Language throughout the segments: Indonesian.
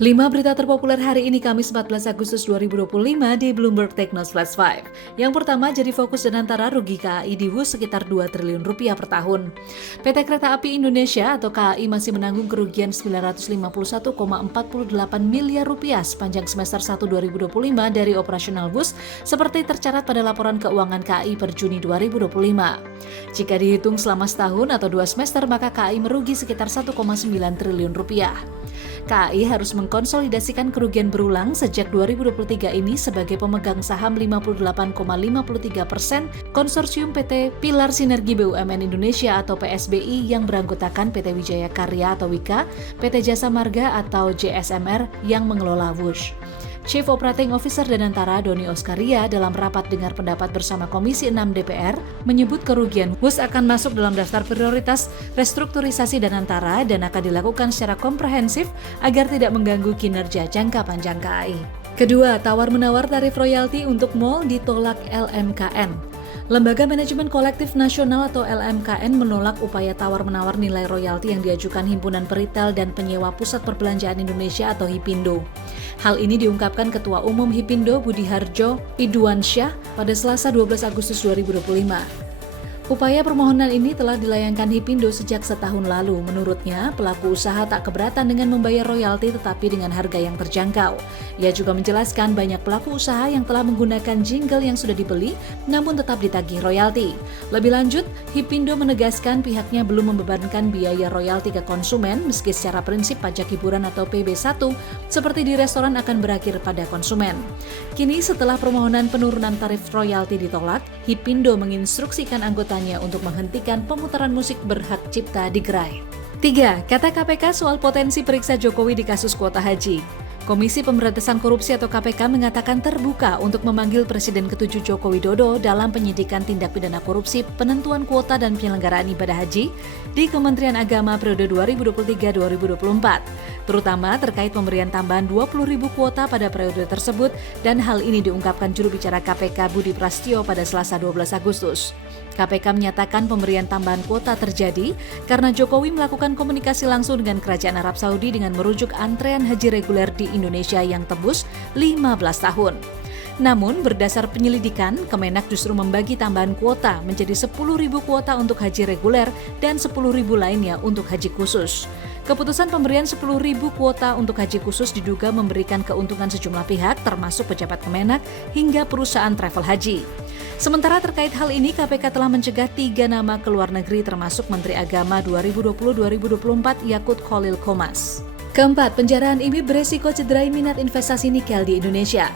5 berita terpopuler hari ini Kamis 14 Agustus 2025 di Bloomberg Technos Flash 5. Yang pertama, jadi fokus Danantara rugi KAI di WUS sekitar 2 triliun rupiah per tahun. PT Kereta Api Indonesia atau KAI masih menanggung kerugian 951,48 miliar rupiah sepanjang semester 1 2025 dari operasional WUS seperti tercatat pada laporan keuangan KAI per Juni 2025. Jika dihitung selama setahun atau 2 semester, maka KAI merugi sekitar 1,9 triliun rupiah. KAI harus mengkonsolidasikan kerugian berulang sejak 2023 ini sebagai pemegang saham 58,53% konsorsium PT Pilar Sinergi BUMN Indonesia atau PSBI yang beranggotakan PT Wijaya Karya atau WIKA, PT Jasa Marga atau JSMR yang mengelola WUSH. Chief Operating Officer Danantara Doni Oskaria dalam rapat dengar pendapat bersama Komisi 6 DPR menyebut kerugian WUS akan masuk dalam daftar prioritas restrukturisasi Danantara dan akan dilakukan secara komprehensif agar tidak mengganggu kinerja jangka panjang KAI. Kedua, tawar-menawar tarif royalti untuk mal ditolak LMKN. Lembaga Manajemen Kolektif Nasional atau LMKN menolak upaya tawar-menawar nilai royalti yang diajukan Himpunan Peritel dan Penyewa Pusat Perbelanjaan Indonesia atau HIPINDO. Hal ini diungkapkan Ketua Umum HIPINDO Budi Harjo Iduansyah pada Selasa 12 Agustus 2025. Upaya permohonan ini telah dilayangkan HIPINDO sejak setahun lalu. Menurutnya, pelaku usaha tak keberatan dengan membayar royalti tetapi dengan harga yang terjangkau. Ia juga menjelaskan banyak pelaku usaha yang telah menggunakan jingle yang sudah dibeli namun tetap ditagih royalti. Lebih lanjut, HIPINDO menegaskan pihaknya belum membebankan biaya royalti ke konsumen meski secara prinsip pajak hiburan atau PB1 seperti di restoran akan berakhir pada konsumen. Kini setelah permohonan penurunan tarif royalti ditolak, HIPINDO menginstruksikan anggota untuk menghentikan pemutaran musik berhak cipta di gerai. 3. Kata KPK soal potensi periksa Jokowi di kasus kuota haji. Komisi Pemberantasan Korupsi atau KPK mengatakan terbuka untuk memanggil Presiden ke-7 Joko Widodo dalam penyidikan tindak pidana korupsi penentuan kuota dan penyelenggaraan ibadah haji di Kementerian Agama periode 2023-2024, terutama terkait pemberian tambahan 20.000 kuota pada periode tersebut, dan hal ini diungkapkan juru bicara KPK Budi Prasetyo pada Selasa 12 Agustus. KPK menyatakan pemberian tambahan kuota terjadi karena Jokowi melakukan komunikasi langsung dengan Kerajaan Arab Saudi dengan merujuk antrean haji reguler di Indonesia yang tembus 15 tahun. Namun, berdasar penyelidikan, Kemenak justru membagi tambahan kuota menjadi 10.000 kuota untuk haji reguler dan 10.000 lainnya untuk haji khusus. Keputusan pemberian 10.000 kuota untuk haji khusus diduga memberikan keuntungan sejumlah pihak termasuk pejabat Kemenak hingga perusahaan travel haji. Sementara terkait hal ini, KPK telah mencegah 3 nama ke luar negeri termasuk Menteri Agama 2020-2024 Yakut Khalil Qomas. Keempat, penjaraan IMIP beresiko cederai minat investasi nikel di Indonesia.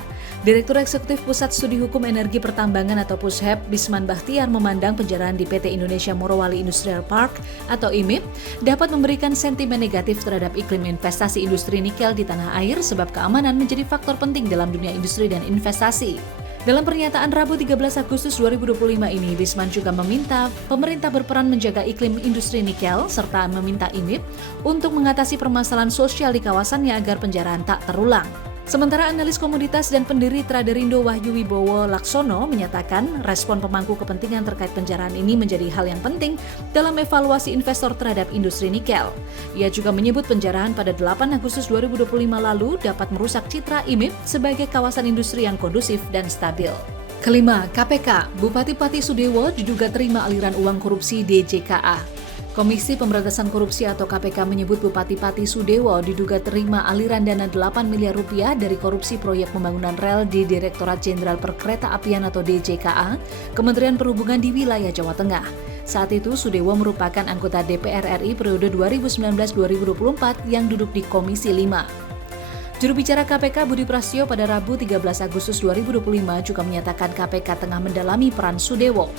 Direktur Eksekutif Pusat Studi Hukum Energi Pertambangan atau PUSHEP, Bisman Bahtiar memandang penjaraan di PT Indonesia Morowali Industrial Park atau IMIP dapat memberikan sentimen negatif terhadap iklim investasi industri nikel di tanah air sebab keamanan menjadi faktor penting dalam dunia industri dan investasi. Dalam pernyataan Rabu 13 Agustus 2025 ini, Bisman juga meminta pemerintah berperan menjaga iklim industri nikel serta meminta IMIP untuk mengatasi permasalahan sosial di kawasannya agar penjaraan tak terulang. Sementara analis komoditas dan pendiri Traderindo Wahyu Wibowo Laksono menyatakan respon pemangku kepentingan terkait penjaraan ini menjadi hal yang penting dalam evaluasi investor terhadap industri nikel. Ia juga menyebut penjaraan pada 8 Agustus 2025 lalu dapat merusak citra IMIP sebagai kawasan industri yang kondusif dan stabil. Kelima, KPK, Bupati Pati Sudewo diduga terima aliran uang korupsi DJKA. Komisi Pemberantasan Korupsi atau KPK menyebut Bupati Pati Sudewo diduga terima aliran dana 8 miliar rupiah dari korupsi proyek pembangunan rel di Direktorat Jenderal Perkeretaapian atau DJKA, Kementerian Perhubungan di wilayah Jawa Tengah. Saat itu Sudewo merupakan anggota DPR RI periode 2019-2024 yang duduk di Komisi 5. Juru bicara KPK Budi Prasetyo pada Rabu 13 Agustus 2025 juga menyatakan KPK tengah mendalami peran Sudewo.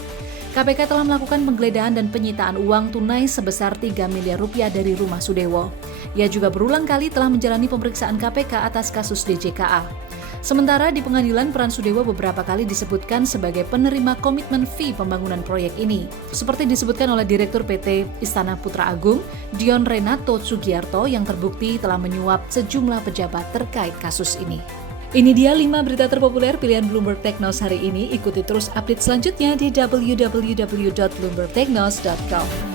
KPK telah melakukan penggeledahan dan penyitaan uang tunai sebesar 3 miliar rupiah dari rumah Sudewo. Ia juga berulang kali telah menjalani pemeriksaan KPK atas kasus DJKA. Sementara di pengadilan peran Sudewo beberapa kali disebutkan sebagai penerima komitmen fee pembangunan proyek ini. Seperti disebutkan oleh Direktur PT Istana Putra Agung, Dion Renato Sugiarto yang terbukti telah menyuap sejumlah pejabat terkait kasus ini. Ini dia 5 berita terpopuler pilihan Bloomberg Technos hari ini. Ikuti terus update selanjutnya di www.bloombergtechnos.com.